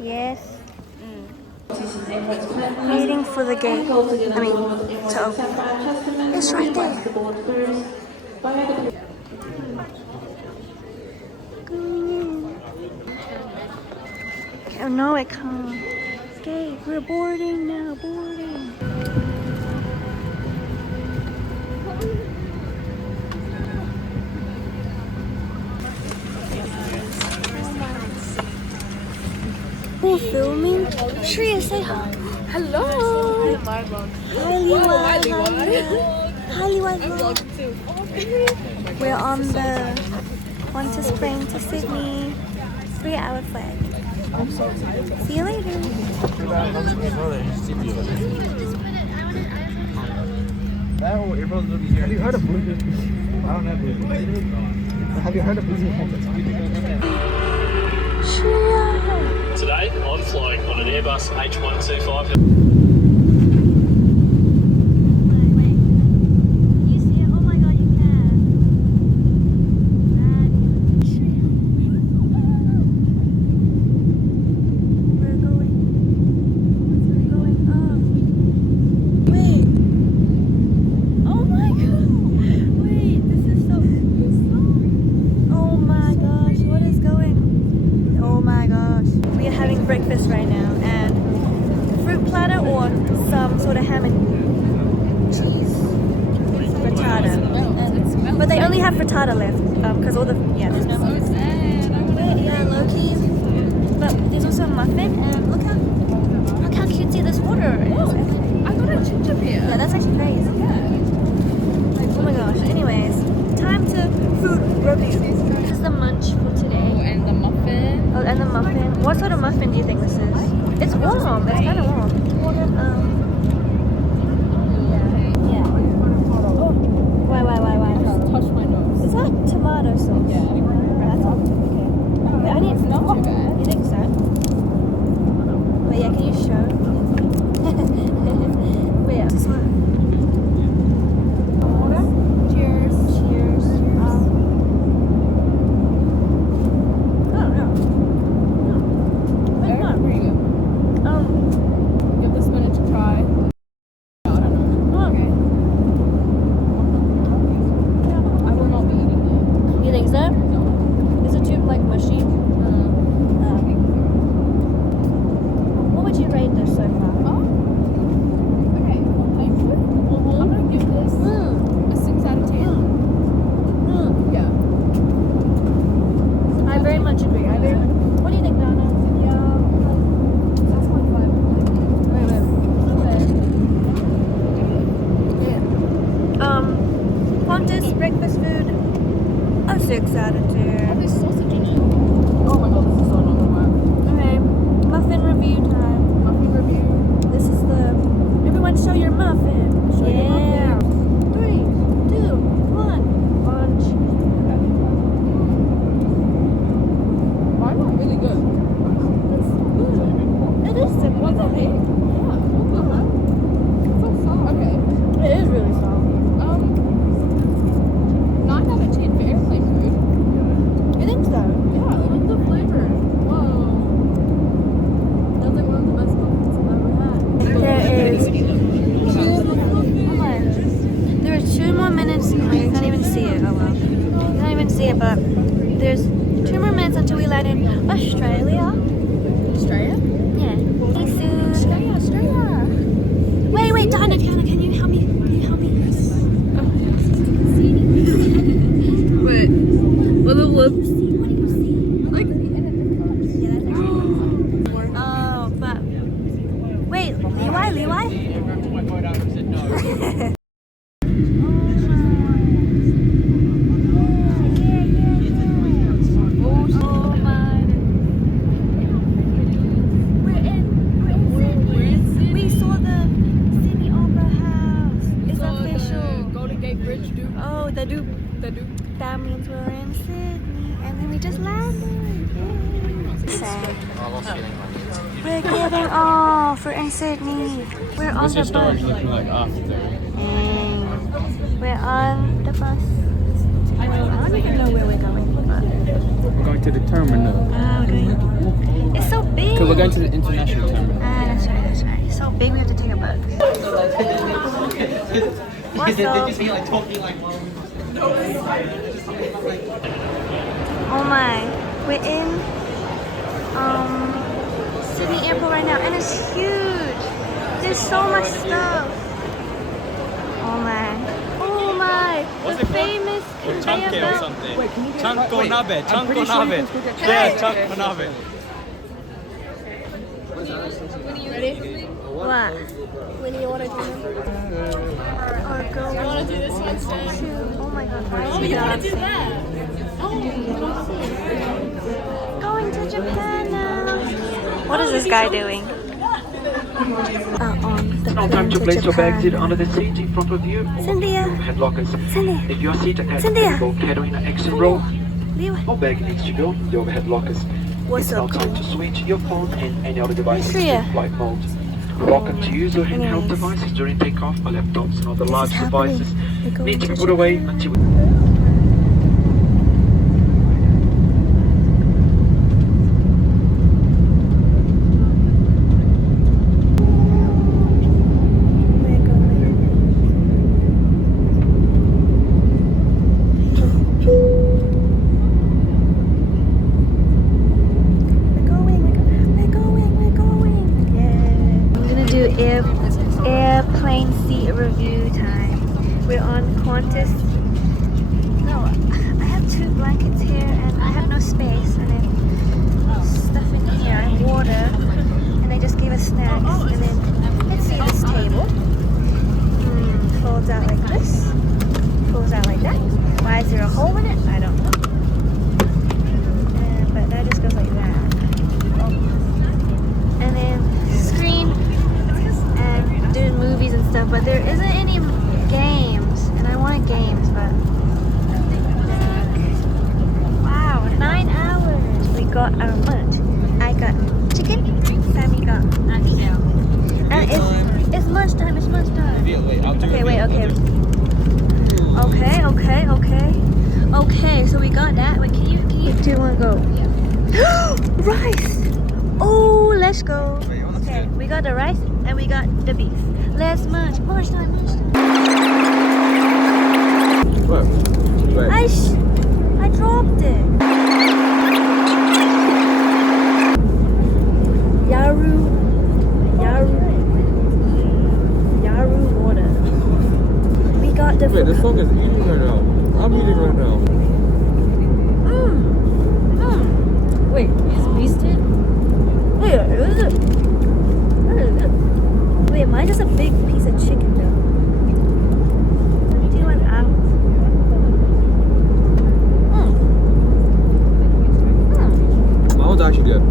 Yes. Waiting for the gate. I mean, to open. It's right there. Oh no, it can't. Gate, we're boarding now, boarding. Who's filming? Shreya, say hi. Hello. Hi, Liwa. Hi, Liwa. We're on the Qantas plane to Sydney. 3-hour flight. See you later. Have you heard of Bluetooth? I don't have Bluetooth. Have you heard of Bluetooth headsets? Today, I'm flying on an Airbus H125. Breakfast right now, and fruit platter or some sort of ham and cheese frittata. But they only have frittata left because all the there's no muffin. Yeah, low key. But there's also a muffin, and look how cutesy this water is. I got a ginger beer. Yeah, that's actually crazy. Like, oh my gosh. Anyways, time to food review. This is the munch for today. Oh, and the muffin. Oh, and the muffin. What sort of muffin do you think this is? It's warm. It's kind of warm. Yeah. Oh, why? Just touch my nose. Is that tomato sauce? Yeah. That's all. Okay. Wait, I need. It's not too bad. You think so? Wait, yeah. Can you show? Wait, this one. Cheers. Cheers. Pretty good. Give the spinach a try. Okay. I will not be eating it. You think so? No. Is it too like mushy? What would you rate this so far? Okay. Thank you. I'm gonna give this a 6 out of 10. Yeah. I very much agree. What do you think, Donna? Qantas breakfast food, a 6 out of 10. There's sausage in it. Oh my god, this is so not gonna work. Okay, muffin review time. Muffin review. This is the. Everyone, show your muffin. Show your muffin. 3, 2, 1. Lunch. Mine are really good. It is simple. What's that mean? Yeah. So soft. Okay. It is really soft. 9 out of 10 for airplane food. You think so? Yeah, look at the flavor. Whoa. That's like one of the best muffins I've ever had. There is 2 more minutes. Oh, you can't even see it. Oh well. You can't even see it, but there's 2 more minutes until we land in Australia. Australia? Yeah. See you soon. Australia. Wait, Donna, can you help me? Wait. What the lips? Like. Oh, but wait, Levi? That means we're in Sydney, and then we just landed. Sad. We're getting off. We're in Sydney. We're on the bus. We're on the bus. I don't even know where we're going. We're going to the terminal. We're going we're going to the international terminal. Ah, that's right, that's right. So big, we have to take a bus. What's up? Oh my, we're in Sydney Airport right now, and it's huge. There's so much stuff. Oh my, the famous conveyor belt. Wait, can you do Chanko nabe, chanko nabe. Yeah, Yeah, chanko nabe. What? When you want to do them? Or go You want to do this one instead? to, oh my god, why is Oh, he you want to do dancing? that? Oh, Going to Japan now. What is this guy doing? On the Now plane time to place your bags Japan. either under the seat in front of you or Cynthia. head lockers. Cynthia. If your seat at Cynthia. table carrying an exit row Leo. or bag needs to go, your overhead lockers. What's It's now up, time cool? to switch your phone and any other devices Cynthia. to flight mode. Welcome to use your handheld Anyways. devices during takeoff, or laptops and other This large is happening. devices We're going need to to be put away Japan. until We're going. We're going. Yeah. I'm gonna do airplane seat review time. We're on Qantas. No, I have 2 blankets here and I have no space, and then stuff in here and water, and they just gave us snacks. And then let's see this table. Folds out like this. Folds out like that. Why is there a hole in it? I don't know. But that just goes like that. And then screen and doing movies and stuff, but there isn't any games, and I wanted games, but wow, 9 hours. We got our lunch. I got chicken, Sammy got meal. And it's lunchtime, it's lunchtime. Okay, wait, okay. Okay, so we got that. Wait, can you do you wanna go? Yeah. Rice! Oh, let's go. Okay, we got the rice and we got the beef. Let's munch. Munch time. I dropped it. Yaru water. We got the. Wait, this song is eating right now. I'm eating right now. Wait, is beasted? Wait, is it? Wait, mine's just a big piece of chicken though. 21 ounce. That one's actually good.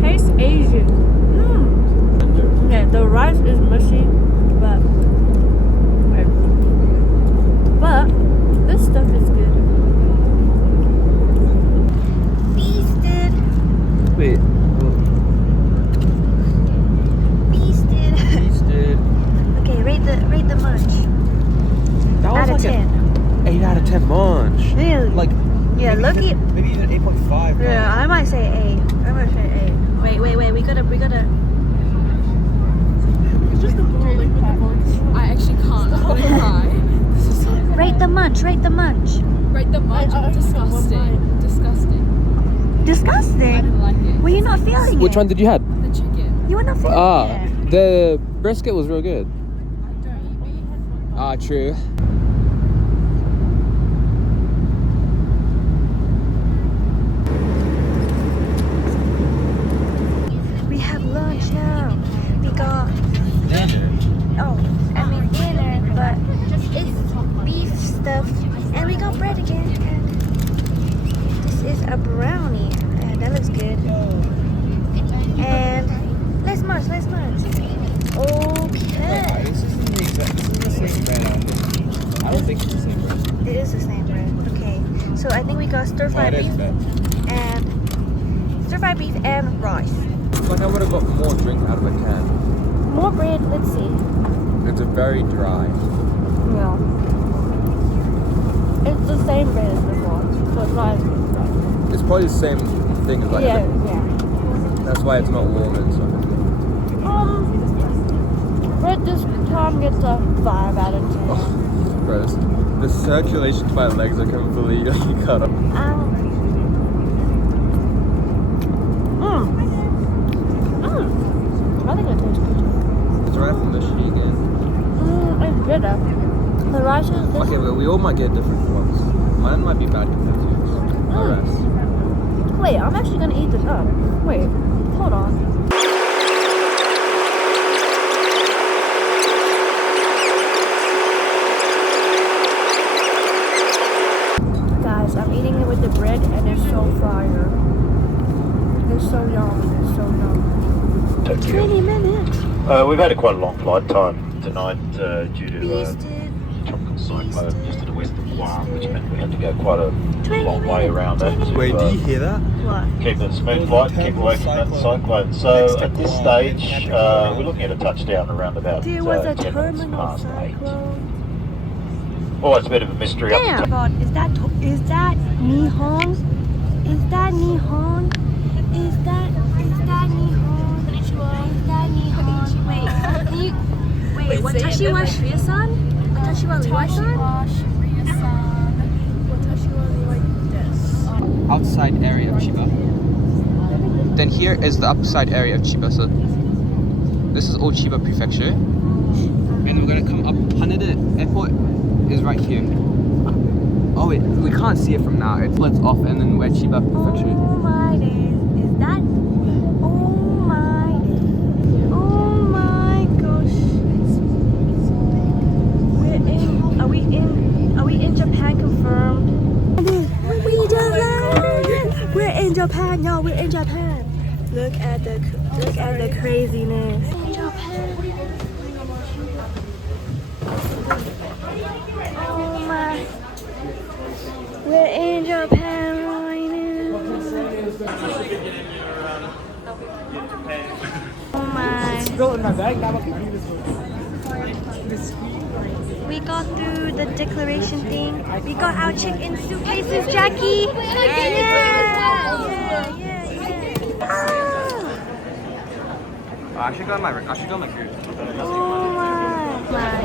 Tastes Asian. Yeah, the rice is mushy, but this stuff is good. Beasted. Wait. Beasted. Okay, rate the munch. That was Out of like 10. an 8 out of 10 munch. Really? Like, Yeah, look at. Maybe even 8.5. Yeah, I might say 8. Wait. We gotta. it's just the bowling with the books. I actually can't. I'm gonna cry. This is so Rate the munch. Right the munch. Disgusting. I Disgusting. didn't like it. Were you not feeling it? which one did you have? The chicken. You were not feeling it. The brisket was real good. Don't eat beef. True. We have lunch now. We got. Dinner, but it's beef stuff, and we got bread again. And this is a brownie, and that looks good. And let's munch. This Okay. isn't the same bread. I don't think it's the same bread. It is the same bread. Okay. So I think we got stir-fried beef and rice. Like I would have got more drink out of a can. More bread. Let's see. It's very dry. Yeah. It's the same bread as before, so it's probably the same thing as like. Yeah. That's why it's not warm and stuff. But this Tom gets a 5 out of 10. Gross. The circulation to my legs are completely cut off. I think it tastes good. It's right from Michigan. It's bitter. The rice is this. Okay, well, we all might get different ones. Mine might be bad compared to yours. The rest. Wait, I'm actually gonna eat this up. Wait, hold on. Guys, I'm eating it with the bread and it's so fire. It's so yum. It's so yum. 20 minutes. We've had quite a long flight time tonight due to tropical cyclone just to the west of Guam, which meant we had to go quite a long way around that to Wait, do you hear that? What? keep a smooth flight, keep away from that cyclone. So at this stage, we're looking at a touchdown around about There was a 10 minutes terminal past 8. cyclone. Oh, it's a bit of a mystery. Up Damn! the God, is that Nihon? Is that Nihon? Is that Nihon? Konnichiwa. Is that Nihon? Wait, can you wait? Watashi wa Shria-san? Watashi wa Liwai-san? Outside area of Chiba. Then here is the upside area of Chiba. So this is all Chiba Prefecture. And we're gonna come up. Haneda Airport is right here. Oh wait, we can't see it from now. It floods off and then we're Chiba Prefecture. Oh my days! Is that? Oh my days! Oh my gosh! Are we in Japan confirmed? We just landed! We're in Japan, y'all. We're in Japan. Look at the craziness. In Japan. Oh my! We're in Japan right now. Oh my! Still in my bag. We got through the declaration thing. We got our check-in suitcases, Jackie. Yeah. I should go on my food. Oh my!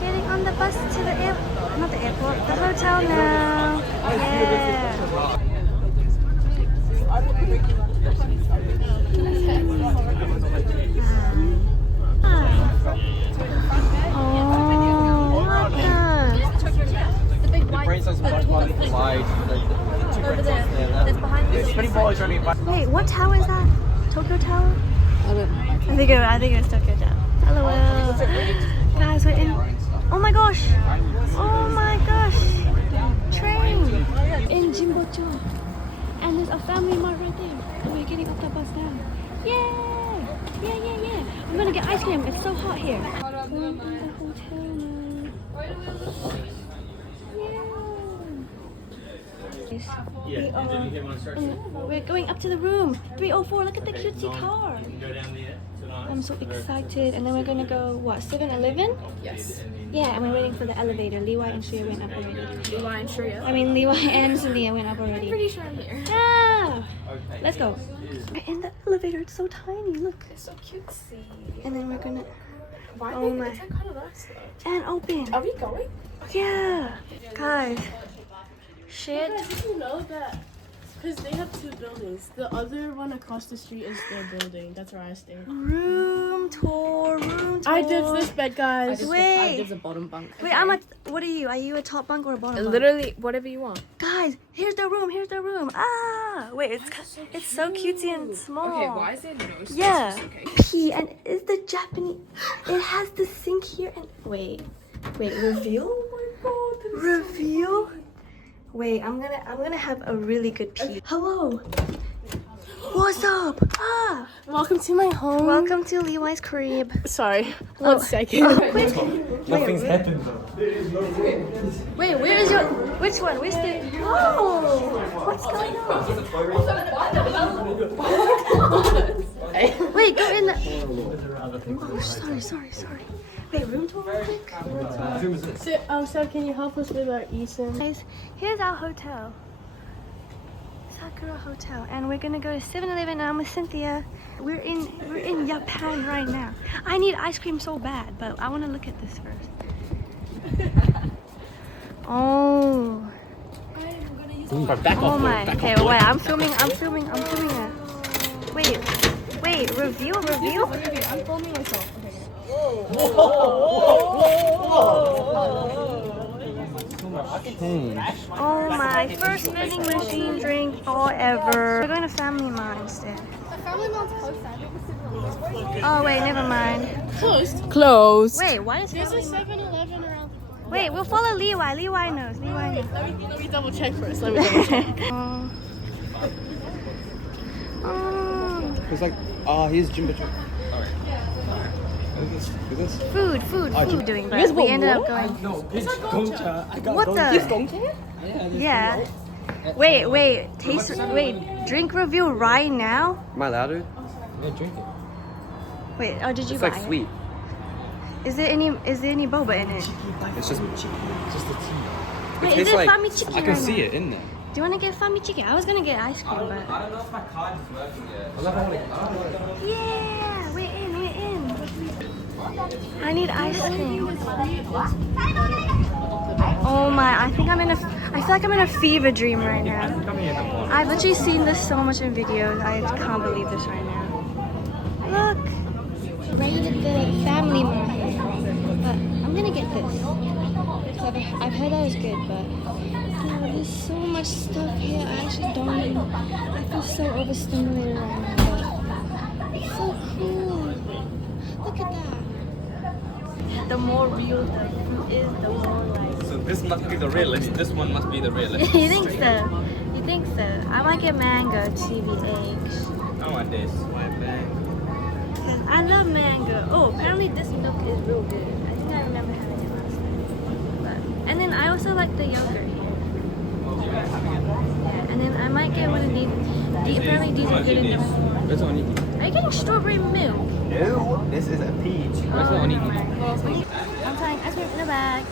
Getting on the bus to the airport, not the airport, the hotel now. Yeah. Wait, what tower is that? Tokyo Tower? I think it was Tokyo Tower. Hello. Guys, we're in. Oh my gosh! Oh my gosh! Train! In Jimbocho. And there's a family mart right there. And we're getting off the bus now. Yeah! I'm gonna get ice cream. It's so hot here. Going in the hotel now. We're going up to the room. 304. Look at the cutesy car. I'm so excited. And then we're gonna go, what, 7-Eleven? Yes. Yeah, and we're waiting for the elevator. Liwai and Shreya went up already. Liwai and Shreya. I mean, Liwai and Cynthia went up already. Pretty sure I'm here. Ah! Let's go. We're in the elevator. It's so tiny. Look. It's so cutesy. And then we're gonna. Why Oh my. It's like kind of nice though. And open. Are we going? Yeah. Guys. Shit. Did you know that? Because they have two buildings. The other one across the street is their building. That's where I stay. Room tour. I did this bed, guys. Wait. I did the bottom bunk. Wait, I'm a. What are you? Are you a top bunk or a bottom bunk? Literally, whatever you want. Guys, here's the room. Ah! Wait, it's so cutesy and small. Okay, why is there no space? Yeah. Okay. P and it's the Japanese. It has the sink here and wait, reveal. Oh my god. Reveal. Wait, I'm gonna have a really good pee. Hello. What's up? Ah. Welcome to my home. Welcome to Levi's crib. Sorry. 1 second. Nothing's happened though. Wait, where is your? Which one? Where's the? Oh, what's going on? Wait, go in the. Oh, sorry. Wait, room tour real quick. So, can you help us with our eSIM? Guys, here's our hotel. So Sakura Hotel, and we're gonna go to 7-Eleven. I'm with Cynthia. We're in Japan right now. I need ice cream so bad, but I want to look at this first. Oh. Oh my. Okay, wait. I'm filming it. Wait. Review. I'm filming myself. Oh my, first vending machine drink forever. We're going to Family Mart instead. The Family Mart's closed. I think it's Oh wait, never mind. Closed. Wait, why is There's a Family Mart? 7-Eleven around. Wait, we'll follow Levi. Levi knows. Let me double check first. It's like, here's Jimbo. Food. Doing, but we ended up going. What the? Yeah. Wait. Drink review right now. Am I allowed to? Yeah, drink it. Wait. Oh, did you It's buy like it? sweet. Is there any boba in it? It's just the tea. Wait, tastes is it like- Fami chicken? I can see it in there. Do you want to get Fami chicken? I was gonna get ice cream, but. I don't know if my card is working yet. Yeah, we're in. I need ice cream. Oh my, I feel like I'm in a fever dream right now. I've literally seen this so much in videos. I can't believe this right now. Look. Rated the Family Mart, but I'm gonna get this. I've heard that was good, but there's so much stuff here. I actually don't. I feel so overstimulated right now, but it's so cool. Look at that. The more real the fruit is, the more like. So this must be the realist. This one must be the realist. You think so? You think so? I might get mango, TBH. I want this. My bag. I love mango. Oh, apparently this milk is real good. I think I remember having it last time. But, and then I also like the yogurt here. Yeah, and then I might get one of these. Apparently these are good in different. Where's the onigiri? Are you getting strawberry milk? No, this is a peach. Where's the onigiri? I'm trying ice cream in a bag.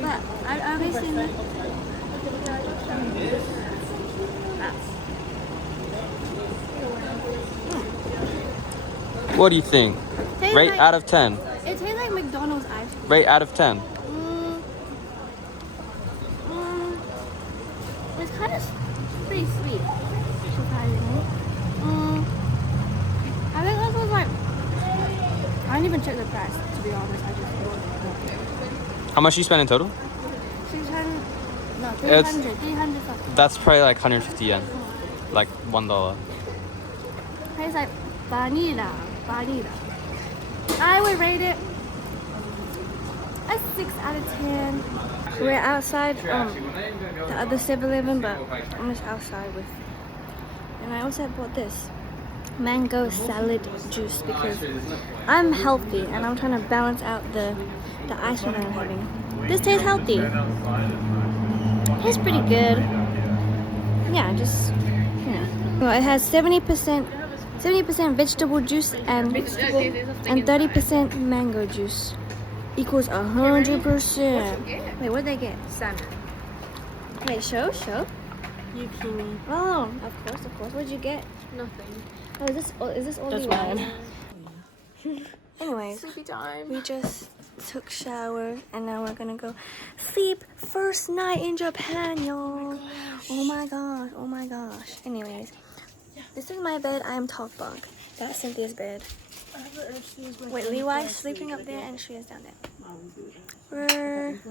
But I've always seen the... What do you think? Rate out of 10. It tastes like McDonald's ice cream. Rate out of 10. It's kind of pretty sweet, surprisingly. I think this was like... I didn't even check the price, to be honest. I just... How much you spend in total? 600... No, It's- 300 something. That's probably like 150 yen. Like $1. Tastes like vanilla. I would rate it a 6 out of 10. We're outside the other 7-Eleven, but I'm just outside with. And I also bought this mango salad juice because I'm healthy and I'm trying to balance out the ice cream I'm having. This tastes healthy. Tastes pretty good. Yeah, just Well, it has 70% vegetable juice and 30% mango juice. Equals 100%. Wait, what did they get? Salmon. Wait, show. Yukimi. Oh, of course. What did you get? Nothing. Oh, is this all That's you fine. Anyways, Sleepy time. we just took shower and now we're gonna go sleep. First night in Japan, y'all. Oh my gosh. Anyways, this is my bed. I am top bunk. That's Cynthia's bed. Wait, Levi's sleeping up there and she is down there.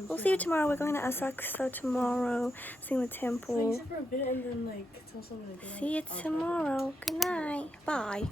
We'll see you tomorrow. We're going to Asakusa tomorrow. See the temple. For a bit and then like tell someone to go. See you tomorrow. Good night. Bye.